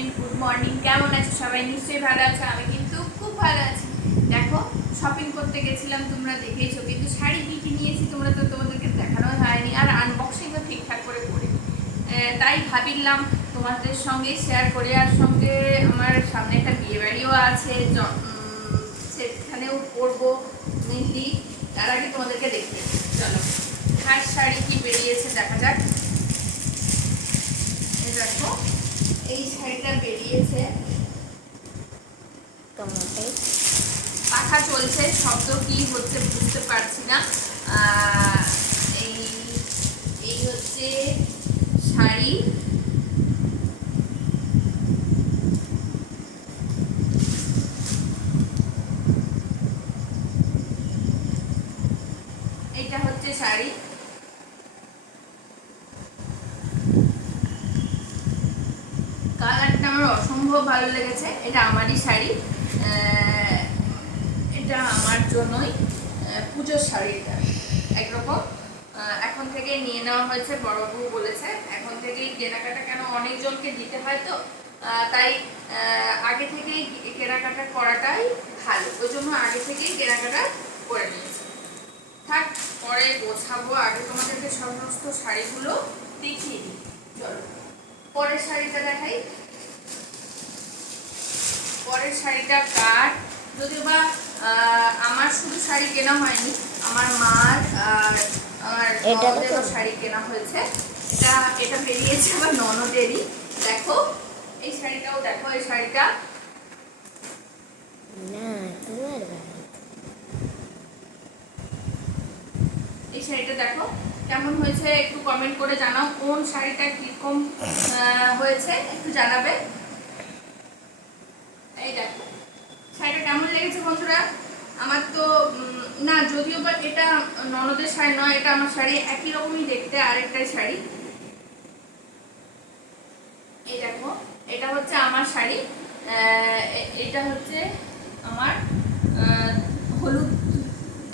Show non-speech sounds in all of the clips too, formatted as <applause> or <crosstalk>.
Friend good morning কেমন আছে সবাই? নিশ্চয়ই ভালো আছো। আমি কিন্তু খুব ভালো আছি। দেখো শপিং করতে গেছিলাম, তোমরা দেখেইছো, কিন্তু শাড়ি কি কি নিয়েছি তোমরা তো তোমাদেরকে দেখানো হয়নি। আর আনবক্সিংও ঠিকঠাক করে করি তাই ভাবিলাম তোমাদের সঙ্গে শেয়ার করে। আর সঙ্গে আমার সামনে একটা বিয়েবাড়িও আছে। সেখানেও করব মেহেন্দি তার আগে তোমাদেরকে দেখতে চলো। হার শাড়ি কি বেরিয়েছে দেখা যাক। দেখো। এই শাড়িটা বেরিয়েছে। টমেটো পাখা চলছে শব্দ কি হচ্ছে বুঝতে পারছি না। এই এই হচ্ছে শাড়ি। এটা হচ্ছে শাড়ি কালারটা অসম্ভব ভালো লেগেছে। এটা আমারই শাড়ি। এটা আমার জন্যই পুজোর শাড়ি এটা একরকম এখন থেকে নিয়ে নেওয়া হয়েছে বড়বু বলেছে। এখন থেকেই কেনাকাটা কেন অনেকজনকে দিতে হয় তো? তাই আগে থেকেই কেনাকাটা করাটাই ভালো। ওই জন্য আগে থেকেই কেনাকাটা করে নিয়েছি। থাক, পরে গোছাবো। আগে তোমাদেরকে সমস্ত শাড়িগুলো দেখিয়ে দিই। চলো, পরের শাড়িটা দেখাই। পরের শাড়িটা কার? যদিও বা আমার শুধু শাড়ি কেনা হয়নি আমার মার আর আমার শাড়ি কেনা হয়েছে। এটা এটা বেরিয়েছে আমার ননদেরই। দেখো এই শাড়িটাও দেখো এই শাড়িটা। এই শাড়িটা দেখো কেমন হয়েছে একটু কমেন্ট করে জানাও কোন শাড়িটা কীরকম হয়েছে একটু জানাবে এই দেখো শাড়িটা কেমন লেগেছে বন্ধুরা আমার তো উম, না, যদিও বা এটা ননদের শাড়ি নয়, এটা আমার শাড়ি একই রকমই দেখতে, আরেকটাই শাড়ি। এই দেখো, এটা হচ্ছে আমার শাড়ি। এটা হচ্ছে আমার হলুদ,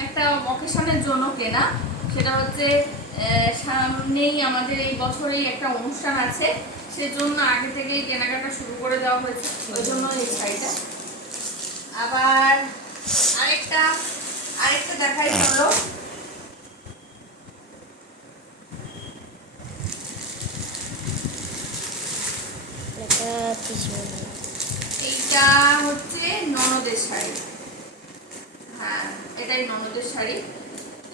একটা অকেশনের জন্য কেনা। সেটা হচ্ছে সামনেই আমাদের এই বছরেই একটা অনুষ্ঠান আছে। সেজন্য আগে থেকেই কেনাকাটা শুরু করে দেওয়া হয়েছে। ওই জন্য এই শাড়িটা। আবার আরেকটা আরেকটা দেখাই হলো। এইটা হচ্ছে ননদের শাড়ি। হ্যাঁ এটাই ননদের শাড়ি।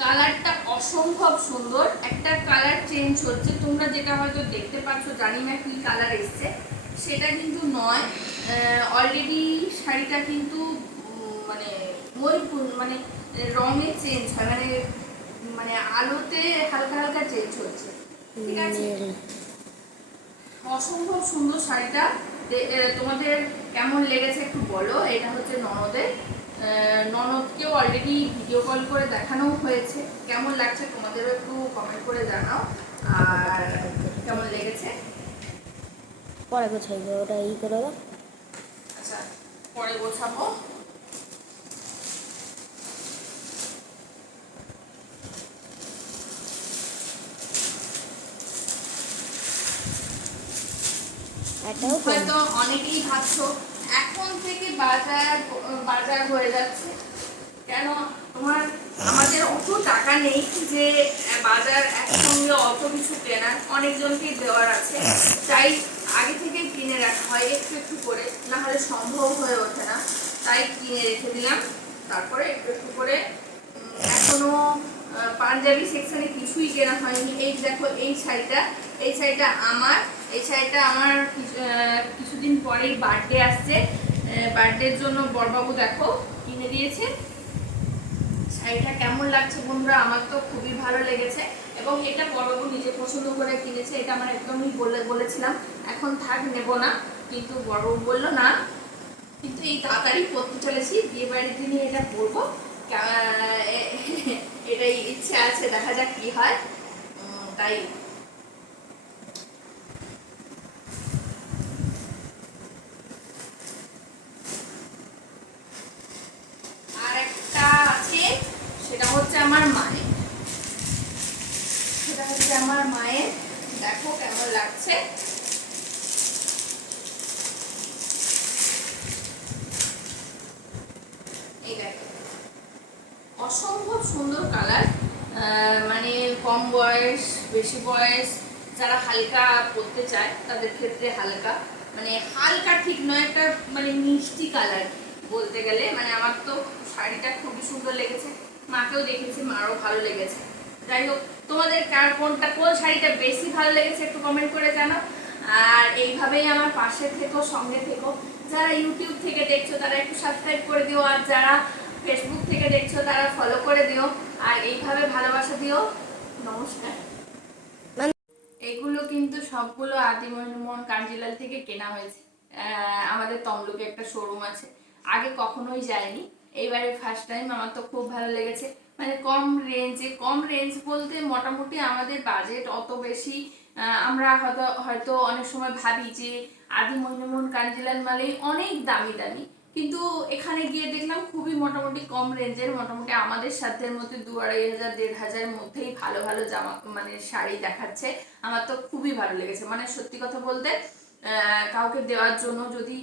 কালারটা অসম্ভব সুন্দর। একটা কালার চেঞ্জ হচ্ছে। তোমরা যেটা হয়তো দেখতে পাচ্ছ জানি না কি কালার এসছে সেটা কিন্তু নয়। অলরেডি শাড়িটা কিন্তু মানে ময়ূরপুর মানে রঙে চেঞ্জ হয় মানে মানে আলোতে হালকা হালকা চেঞ্জ হচ্ছে। ঠিক আছে? অসম্ভব সুন্দর শাড়িটা। তোমাদের কেমন লেগেছে একটু বলো। এটা হচ্ছে ননদের। ননদকেও অলরেডি ভিডিও কল করে দেখানো হয়েছে। কেমন লাগছে তোমাদেরও একটু কমেন্ট করে জানাও। আর কেমন লেগেছে? পরে গোছাইব ওটা ই করে আচ্ছা পরে গোছাবো। হয়তো অনেকেই ভাবছ এখন থেকে বাজার বাজার হয়ে যাচ্ছে। কেন? তোমার আমাদের অত টাকা নেই যে বাজার একসঙ্গে অত কিছু কেনার। অনেকজনকে দেওয়ার আছে। তাই আগে থেকে কিনে রাখা হয় একটু একটু করে। না হলে সম্ভব হয়ে ওঠে না। তাই কিনে রেখে দিলাম। তারপরে একটু একটু করে এখনও পাঞ্জাবি সেকশনে কিছুই কেনা হয়নি। এই দেখো এই শাড়িটা এই শাড়িটা আমার এই শাড়িটা আমার কিছু- কিছুদিন পরেই বার্থডে আসছে। বার্থডের জন্য বরবাবু দেখো, কিনে দিয়েছে। শাড়িটা কেমন লাগছে বন্ধুরা, আমার তো খুবই ভালো লেগেছে। এবং এটা বড়বাবু নিজে পছন্দ করে কিনেছে, এটা আমার একদমই বলে, বলেছিলাম। এখন থাক, নেব না। কিন্তু বড়বাবু বলল, না, কিন্তু এই তাড়াতাড়ি পড়তে চলেছি বিয়ে বাড়ির দিনে এটা পরবো। এটাই ইচ্ছে আছে, দেখা যাক কি হয়। তাই যাচ্ছে অসম্ভব সুন্দর কালার মানে কম বয়স, বেশি বয়স, যারা হালকা পরতে চায়, তাদের ক্ষেত্রে হালকা। মানে হালকা ঠিক নয়, একটা মানে মিষ্টি কালার বলতে গেলে। মানে আমার তো শাড়িটা খুবই সুন্দর লেগেছে, মাকেও দেখেছি, মারও ভালো লেগেছে। যাই হোক তোমাদের কার কোনটা কোন শাড়িটা বেশি ভালো লেগেছে একটু কমেন্ট করে জানাও। আর এইভাবেই আমার পাশে থেকো সঙ্গে থেকো। যারা ইউটিউব থেকে দেখছ তারা একটু সাবস্ক্রাইব করে দিও। আর যারা ফেসবুক থেকে দেখছ তারা ফলো করে দিও। আর এইভাবে ভালোবাসা দিও। নমস্কার। এগুলো কিন্তু সবগুলো আদিমোহন কাঞ্জিলাল থেকে কেনা হয়েছে। আমাদের তমলুকে একটা শোরুম আছে। আগে কখনোই যায়নি। এইবারে ফার্স্ট টাইম আমার তো খুব ভালো লেগেছে। মানে কম রেঞ্জে কম রেঞ্জ বলতে মোটামুটি আমাদের বাজেট অত বেশি আমরা হয়তো হয়তো অনেক সময় ভাবি যে আদি মহিমোহন কাঞ্জিলাল মালেই অনেক দামি দামি। কিন্তু এখানে গিয়ে দেখলাম খুবই মোটামুটি কম রেঞ্জের মোটামুটি আমাদের সাধ্যের মধ্যে দু আড়াই হাজার, দেড় হাজারের মধ্যেই ভালো ভালো জামা মানে শাড়ি দেখাচ্ছে। আমার তো খুবই ভালো লেগেছে। মানে সত্যি কথা বলতে কাউকে দেওয়ার জন্য যদি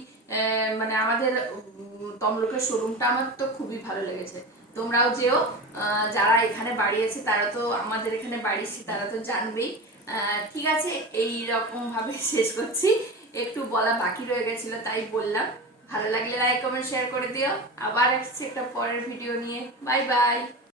মানে আমাদের তমলুকের শোরুমটা আমার তো খুবই ভালো লেগেছে। তোমরাও যেও। যারা এখানে বাড়ি আছে, তারা তো আমাদের এখানে বাড়িছি তারা তো জানবেই। ঠিক আছে, এই রকম ভাবে <laughs> শেষ করছি। একটু বলা বাকি রয়ে গেছিল, তাই বললাম। ভালো লাগলে লাইক কমেন্ট শেয়ার করে দিও। আবার আসছে একটা পরের ভিডিও নিয়ে। Bye bye